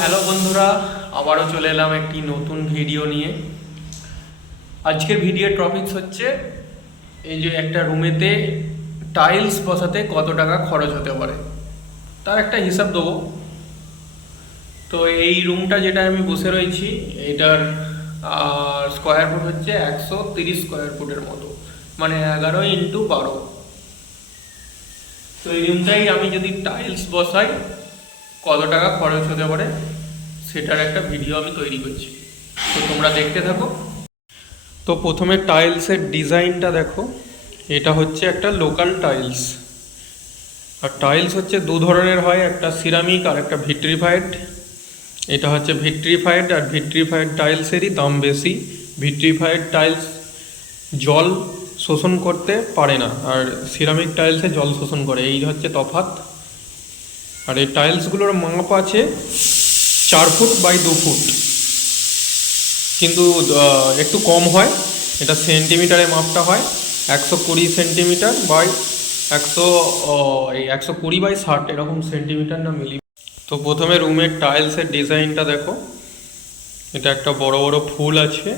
Hello বন্ধুরা, আবারও চলে এলাম একটি নতুন ভিডিও নিয়ে। আজকের ভিডিওর টপিকস হচ্ছে এই যে একটা রুমেতে টাইলস বসাতে কত টাকা খরচ হতে পারে তার একটা হিসাব দেবো। তো এই রুমটা যেটা আমি বসে রয়েছি এটার স্কোয়ার ফুট হচ্ছে 130 স্কোয়ার ফুটের মতো, মানে 11x12। তো এই রুমটাই আমি যদি টাইলস বসাই কত টাকা খরচ হতে পারে সেটার একটা ভিডিও আমি তৈরি করছি, তো তোমরা দেখতে থাকো। তো প্রথমে টাইলসের ডিজাইনটা দেখো, এটা হচ্ছে একটা লোকাল টাইলস। আর টাইলস হচ্ছে দু ধরনের হয়, একটা সিরামিক আর একটা ভিট্রিফাইড। এটা হচ্ছে ভিট্রিফাইড, আর ভিট্রিফাইড টাইলসেরই দাম বেশি। ভিট্রিফাইড টাইলস জল শোষণ করতে পারে না, আর সিরামিক টাইলসে জল শোষণ করে, এই হচ্ছে তফাৎ। আর এই টাইলসগুলোর মাপ আছে 4 ফুট বাই 2 ফুট, কিন্তু একটু কম হয়, এটা সেন্টিমিটারে মাপটা হয়। 120 সেন্টিমিটার বাই 120 বাই 60 এরকম সেন্টিমিটার না মিলি। তো প্রথমে রুমের টাইলসের ডিজাইনটা দেখো, এটা একটা বড় বড় ফুল আছে।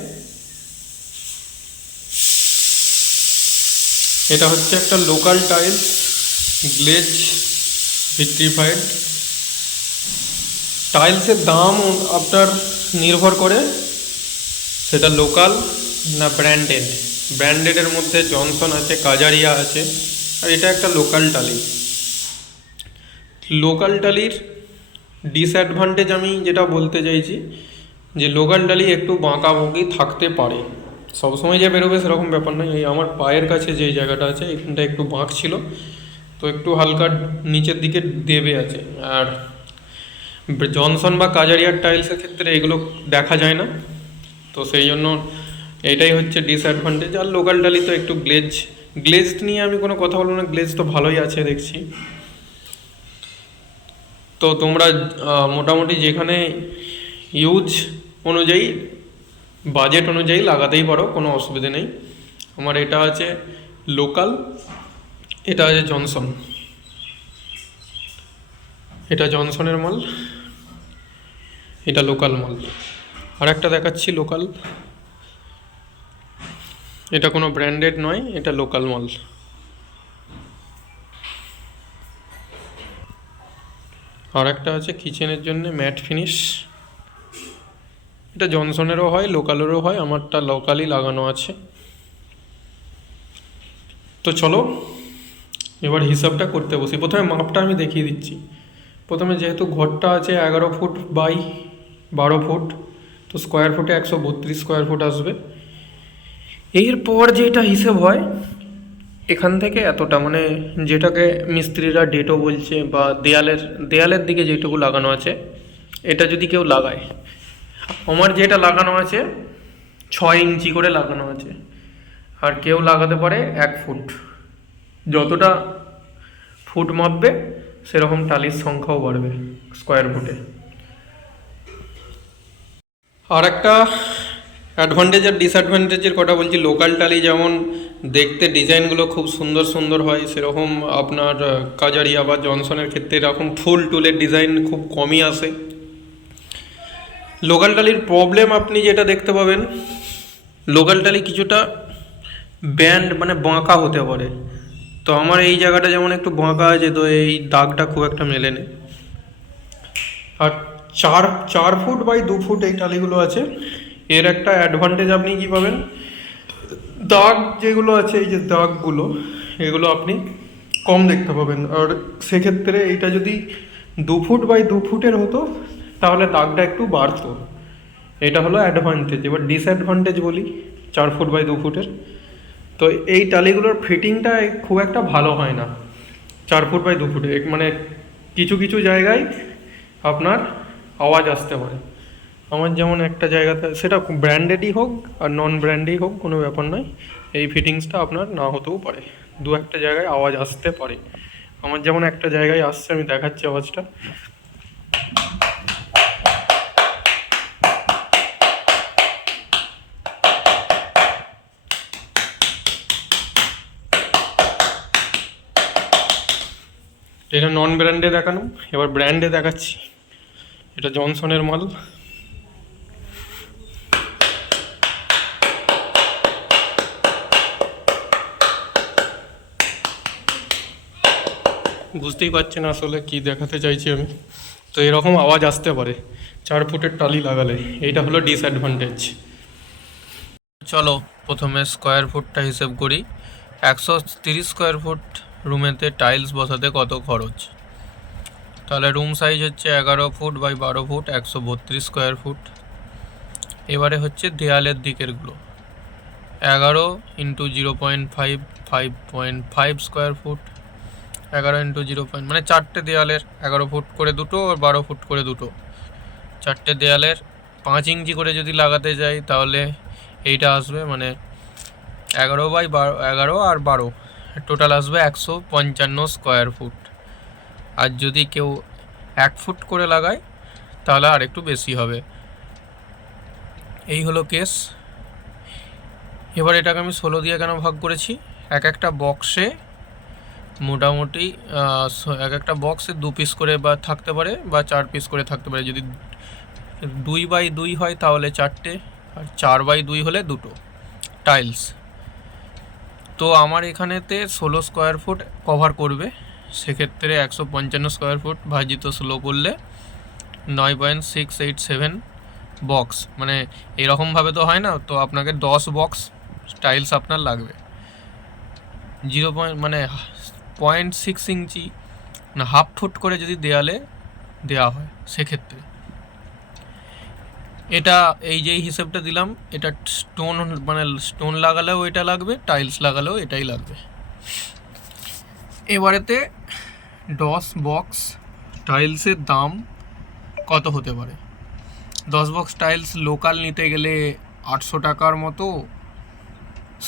এটা হচ্ছে একটা লোকাল টাইলস, গ্লেজ ভিট্রিফাইড। টাইলসের দাম আপনার নির্ভর করে সেটা লোকাল না ব্র্যান্ডেড। ব্র্যান্ডেডের মধ্যে জনসন আছে, কাজারিয়া আছে, আর এটা একটা লোকাল টালি। লোকাল টালির ডিসঅ্যাডভান্টেজ আমি যেটা বলতে চাইছি যে লোকাল টালি একটু বাঁকাবুঁকি থাকতে পারে, সবসময় যে বেরোবে সেরকম ব্যাপার নয়। এই আমার পায়ের কাছে যে জায়গাটা আছে এখানটা একটু বাঁক ছিল, তো একটু হালকা নিচের দিকে দেবে আছে। আর জনসন বা কাজারিয়ার টাইলসের ক্ষেত্রে এগুলো দেখা যায় না, তো সেই জন্য এটাই হচ্ছে ডিসঅ্যাডভান্টেজ। আর লোকাল টালি তো একটু গ্লেজ নিয়ে আমি কোনো কথা বলবো না, গ্লেজ তো ভালোই আছে দেখছি। তো তোমরা মোটামুটি যেখানে ইউজ অনুযায়ী বাজেট অনুযায়ী লাগাতেই পারো, কোনো অসুবিধে নেই। আমার এটা আছে লোকাল, এটা আছে জনসন, এটা জনসনের মাল, এটা লোকাল মাল। আর একটা দেখাচ্ছি লোকাল, এটা কোনো ব্র্যান্ডেড নয়, এটা লোকাল মাল। আর একটা আছে কিচেনের জন্য ম্যাট ফিনিশ, এটা জনসনেরও হয় লোকালেরও হয়, আমারটা লোকালই লাগানো আছে। তো চলো এবার হিসাবটা করতে বসি। প্রথমে মাপটা আমি দেখিয়ে দিচ্ছি। প্রথমে যেহেতু ঘরটা আছে 11 ফুট বাই 12 ফুট, তো স্কোয়ার ফুটে 132 স্কোয়ার ফুট আসবে। এরপর যেটা হিসেব হয় এখান থেকে এতটা, মানে যেটাকে মিস্ত্রিরা ডেটো বলছে, বা দেয়ালের দিকে যেটুকু লাগানো আছে, এটা যদি কেউ লাগায়, আমার যেটা লাগানো আছে 6 ইঞ্চি করে লাগানো আছে, আর কেউ লাগাতে পারে 1 ফুট। যতটা ফুট মাপবে সেরকম টালির সংখ্যাও বাড়বে স্কোয়ার ফুটে। আর একটা অ্যাডভান্টেজ আর ডিসঅ্যাডভান্টেজের কথা বলছি। লোকাল টালি যেমন দেখতে ডিজাইনগুলো খুব সুন্দর সুন্দর হয়, সেরকম আপনার কাজারিয়া বা জনসনের ক্ষেত্রে এরকম ফুল টুলের ডিজাইন খুব কমই আসে। লোকাল টালির প্রবলেম আপনি যেটা দেখতে পাবেন, লোকাল টালি কিছুটা ব্যান্ড মানে বাঁকা হতে পারে। তো আমার এই জায়গাটা যেমন একটু বাঁকা আছে, তো এই দাগটা খুব একটা মেলে নেই। আর চার 4 ফুট বাই 2 ফুট এই টালিগুলো আছে, এর একটা অ্যাডভান্টেজ আপনি কী পাবেন, দাগ যেগুলো আছে এই যে দাগগুলো, এগুলো আপনি কম দেখতে পাবেন। আর সেক্ষেত্রে এইটা যদি 2 ফুট বাই 2 ফুটের হতো তাহলে দাগটা একটু বাড়তো, এটা হলো অ্যাডভান্টেজ। এবার ডিসঅ্যাডভান্টেজ বলি 4 ফুট বাই 2 ফুটের। তো এই টালিগুলোর ফিটিংটা খুব একটা ভালো হয় না 4 ফুট বাই 2 ফুটে, মানে কিছু কিছু জায়গায় আপনার আওয়াজ আসতে পারে। আমার যেমন একটা জায়গাতে, সেটা ব্র্যান্ডেডই হোক আর নন ব্র্যান্ডেই হোক কোনো ব্যাপার নয়, এই ফিটিংসটা আপনার না হতেও পারে, দু একটা জায়গায় আওয়াজ আসতে পারে। আমার যেমন একটা জায়গায় আসছে, আমি দেখাচ্ছি আওয়াজটা। এটা নন ব্র্যান্ডে দেখানো, এবার ব্র্যান্ডে দেখাচ্ছি। এটা জনসনের মাল। বুঝতেই পারছেন আসলে কি দেখাতে চাইছি আমি। তো এরকম আওয়াজ আসতে পারে 4 ফুটের টালি লাগালে, এইটা হলো ডিসঅ্যাডভান্টেজ। চলো প্রথমে স্কোয়ার ফুটটা হিসেব করি। 130 স্কোয়ার ফুট রুমেতে টাইলস বসাতে কত খরচ। তাহলে রুম সাইজ হচ্ছে 11 foot by 12 foot, 132 square foot. এবারে হচ্ছে দেয়ালের দিকেরগুলো, 11 ইন্টু 0.5, 5.5 স্কোয়ার ফুট। 11 ইন্টু 0. মানে 4টে দেয়ালের 11 ফুট করে দুটো আর 12 ফুট করে দুটো, 4টে দেয়ালের 5 ইঞ্চি করে যদি লাগাতে যাই তাহলে এইটা আসবে, মানে 11 বাই 12, 11 আর 12 টোটাল আসবে 155 স্কোয়ার ফুট। আর যদি কেউ 1 ফুট করে লাগায় তাহলে আর একটু বেশি হবে। এই হলো কেস। এবার এটাকে আমি 16 দিয়ে কেন ভাগ করেছি, এক একটা বক্সে মোটামুটি এক একটা বক্সে 2 পিস করে বা থাকতে পারে বা 4 পিস করে থাকতে পারে। যদি 2 বাই 2 হয় তাহলে 4টে, আর 4 বাই 2 হলে 2টো টাইলস। তো আমার এখানেতে 16 স্কোয়ার ফুট কভার করবে, সেক্ষেত্রে 155 স্কোয়ার ফুট ভাজিত 16 করলে 9.687 বক্স, মানে এরকমভাবে তো হয় না, তো আপনাকে 10 বক্স টাইলস আপনার লাগবে। 0.6 ইঞ্চি না, হাফ ফুট করে যদি দেয়ালে দেওয়া হয় সেক্ষেত্রে এটা এই যেই হিসেবটা দিলাম, এটা স্টোন, মানে স্টোন লাগালেও এটা লাগবে, টাইলস লাগালেও এটাই লাগবে। এবারেতে 10 বক্স টাইলসের দাম কত হতে পারে। 10 বক্স টাইলস লোকাল নিতে গেলে 800 টাকার মতো,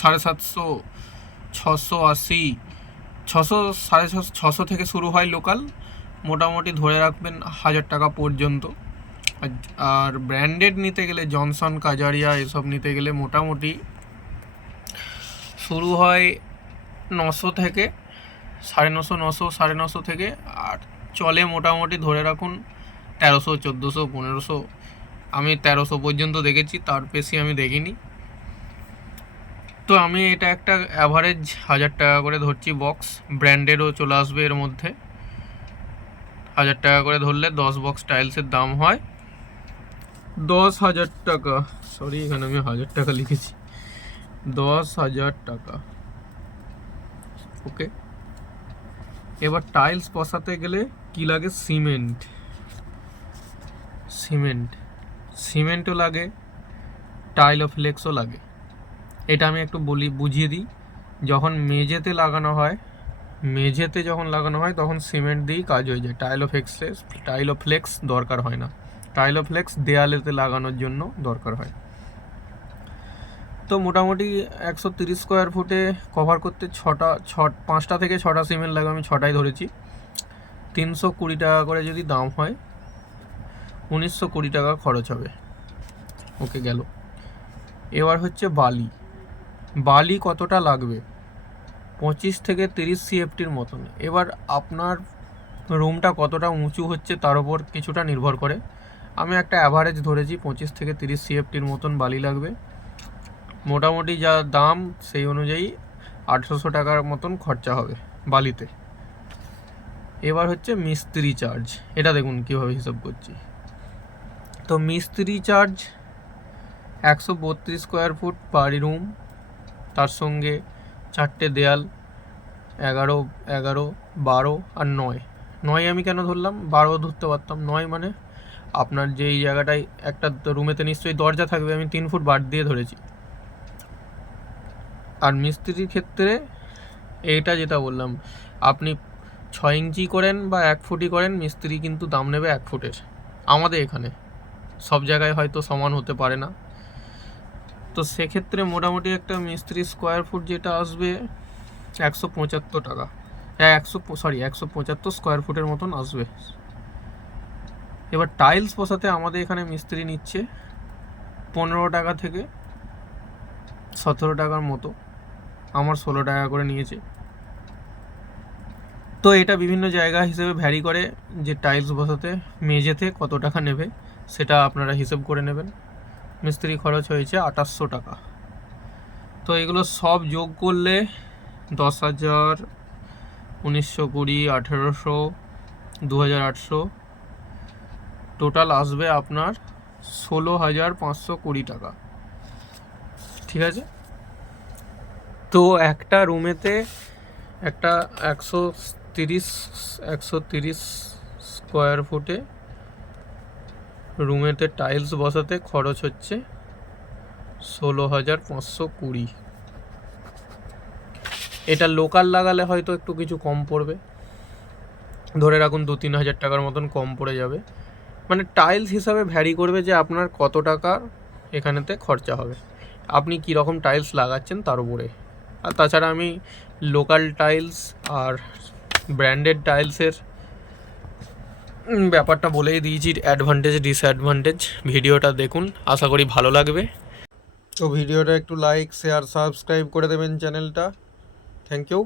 750, 680, 600, 650 থেকে শুরু হয় লোকাল, মোটামুটি ধরে রাখবেন 1000 টাকা পর্যন্ত। আর ব্র্যান্ডেড নিতে গেলে জনসন, কাজারিয়া এসব নিতে গেলে মোটামুটি শুরু হয় 900 থেকে 950, 900, 950 থেকে, আর চলে মোটামুটি ধরে রাখুন 1300, 1400, 1500। আমি 1300 পর্যন্ত দেখেছি, তার বেশি আমি দেখিনি। তো আমি এটা একটা অ্যাভারেজ 1000 টাকা করে ধরছি বক্স, ব্র্যান্ডেডও চলে আসবে এর মধ্যে। 1000 টাকা করে ধরলে 10 বক্স টাইলসের দাম হয় 10,000 টাকা। সরি, এখানে আমি 1000 টাকা লিখেছি, 10,000 টাকা। ওকে, এবার টাইলস বসাতে গেলে কি লাগে, সিমেন্টও লাগে, টাইলোফ্লেক্সও লাগে। এটা আমি একটু বুঝিয়ে দিই। যখন মেঝেতে লাগানো হয় তখন সিমেন্ট দিয়েই কাজ হয়ে যায়, টাইলোফ্লেক্স দরকার হয় না। টাইলোফ্লেক্স দেয়ালেতে লাগানোর জন্য দরকার হয়। তো মোটামুটি 130 স্কোয়ার ফুটে কভার করতে 5টা থেকে 6টা সিমেন্ট লাগে, আমি 6টাই ধরেছি। 320 টাকা করে যদি দাম হয়, 1920 টাকা খরচ হবে। ওকে, গেল। এবার হচ্ছে বালি কতটা লাগবে, 25 থেকে 30 CFTর মতন। এবার আপনার রুমটা কতটা উঁচু হচ্ছে তার উপর কিছুটা নির্ভর করে। আমি একটা অ্যাভারেজ ধরেছি, 25 থেকে 30 CFTর মতন বালি লাগবে। মোটামুটি যা দাম সেই অনুযায়ী 800 টাকার মতন খরচা হবে বালিতে। এবার হচ্ছে মিস্ত্রি চার্জ, এটা দেখুন কীভাবে হিসাব করছি। তো মিস্ত্রি চার্জ 132 স্কোয়ার ফুট পার রুম, তার সঙ্গে 4টে দেয়াল, 11, 11, 12 আর 9 আমি কেন ধরলাম, 12 ধরতে পারতাম, 9 মানে আপনার যেই জায়গাটায় একটা রুমেতে নিশ্চয়ই দরজা থাকবে, আমি 3 ফুট বাদ দিয়ে ধরেছি। আর মিস্ত্রির ক্ষেত্রে এইটা যেটা বললাম, আপনি 6 ইঞ্চি করেন বা 1 ফুটই করেন, মিস্ত্রি কিন্তু দাম নেবে 1 ফুটের। আমাদের এখানে সব জায়গায় হয়তো সমান হতে পারে না। তো সেক্ষেত্রে মোটামুটি একটা মিস্ত্রি স্কোয়ার ফুট যেটা আসবে 175 টাকা, 175 স্কোয়ার ফুটের মতন আসবে। এবার টাইলস বসাতে আমাদের এখানে মিস্ত্রি নিচ্ছে 15 টাকা থেকে 17 টাকার মতো, আমার 16 টাকা করে নিয়েছে। তো এটা বিভিন্ন জায়গা হিসেবে ভ্যারি করে, যে টাইলস বসাতে মেঝেতে কত টাকা নেবে সেটা আপনারা হিসেব করে নেবেন। মিস্ত্রি খরচ হয়েছে 2800 টাকা। তো এগুলো সব যোগ করলে 10,000, 1920, 1800, 2800, টোটাল আসবে আপনার 16,520 টাকা। ঠিক আছে, তো একটা রুমেতে একটা 130 স্কোয়ার ফুটে রুমেতে টাইলস বসাতে খরচ হচ্ছে 16,520। এটা লোকাল লাগালে হয়তো একটু কিছু কম পড়বে, ধরে রাখুন 2-3 হাজার টাকার মতন কম পড়ে যাবে। মানে টাইলস হিসাবে ভ্যারি করবে যে আপনার কত টাকা এখানেতে খরচা হবে, আপনি কী রকম টাইলস লাগাচ্ছেন তার উপরে। আর তাছাড়া আমি লোকাল টাইলস আর ব্র্যান্ডেড টাইলসের ব্যাপারটা বলেই দিয়েছি, অ্যাডভান্টেজ ডিসঅ্যাডভান্টেজ। ভিডিওটা দেখুন, আশা করি ভালো লাগবে। তো ভিডিওটা একটু লাইক, শেয়ার, সাবস্ক্রাইব করে দেবেন চ্যানেলটা। Thank you.